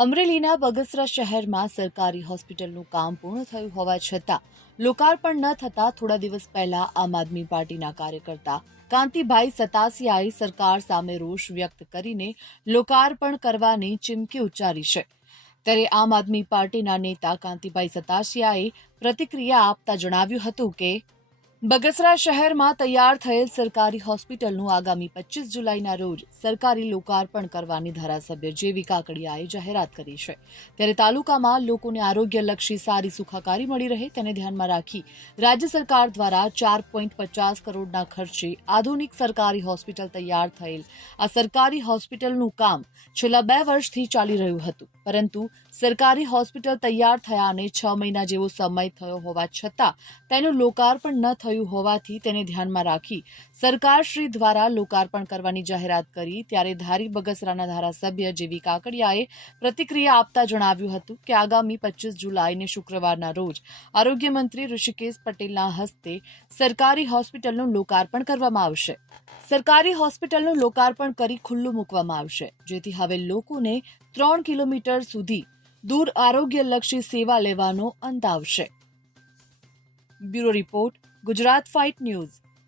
અમરેલીના બગસરા શહેરમાં સરકારી હોસ્પિટલનું કામ પૂર્ણ થયું હોવા છતાં લોકાર્પણ ન થતા થોડા દિવસ પહેલા આમ આદમી પાર્ટીના કાર્યકર્તા કાંતિભાઈ સતાસિયાએ સરકાર સામે રોષ વ્યક્ત કરીને લોકાર્પણ કરવાની ચીમકી ઉચ્ચારી છે. ત્યારે આમ આદમી પાર્ટીના નેતા કાંતિભાઈ સતાસિયાએ પ્રતિક્રિયા આપતા જણાવ્યું હતું કે બગસરા શહેરમાં તૈયાર થયેલ સરકારી હોસ્પિટલનું આગામી પચીસ જુલાઈના રોજ સરકારી લોકાર્પણ કરવાની ધારાસભ્ય જેવી કાકડિયાએ જાહેરાત કરી છે. ત્યારે તાલુકામાં લોકોને આરોગ્યલક્ષી સારી સુખાકારી મળી રહે તેને ધ્યાનમાં રાખી રાજ્ય સરકાર દ્વારા ચાર પોઈન્ટ પચાસ કરોડના ખર્ચે આધુનિક સરકારી હોસ્પિટલ તૈયાર થયેલ. આ સરકારી હોસ્પિટલનું કામ છેલ્લા બે વર્ષથી ચાલી રહ્યું હતું. પરંતુ સરકારી હોસ્પિટલ તૈયાર થયાને છ મહિના જેવો સમય થયો હોવા છતાં તેનું લોકાર્પણ ન થયું હોવાથી તેને ધ્યાનમાં રાખી સરકાર શ્રી દ્વારા લોકાર્પણ કરવાની જાહેરાત કરી. ત્યારે ધારી બગસરાના ધારાસભ્ય જેવી કાકડિયાએ પ્રતિક્રિયા આપતા જણાવ્યું હતું કે આગામી પચીસ જુલાઈને શુક્રવારના રોજ આરોગ્ય મંત્રી ઋષિકેશ પટેલના હસ્તે સરકારી હોસ્પિટલનું લોકાર્પણ કરવામાં આવશે. સરકારી હોસ્પિટલનું લોકાર્પણ કરી ખુલ્લું મૂકવામાં આવશે, જેથી હવે લોકોને ત્રણ કિલોમીટર સુધી દૂર આરોગ્યલક્ષી સેવા લેવાનો અંત આવશે. bureau report Gujarat fight news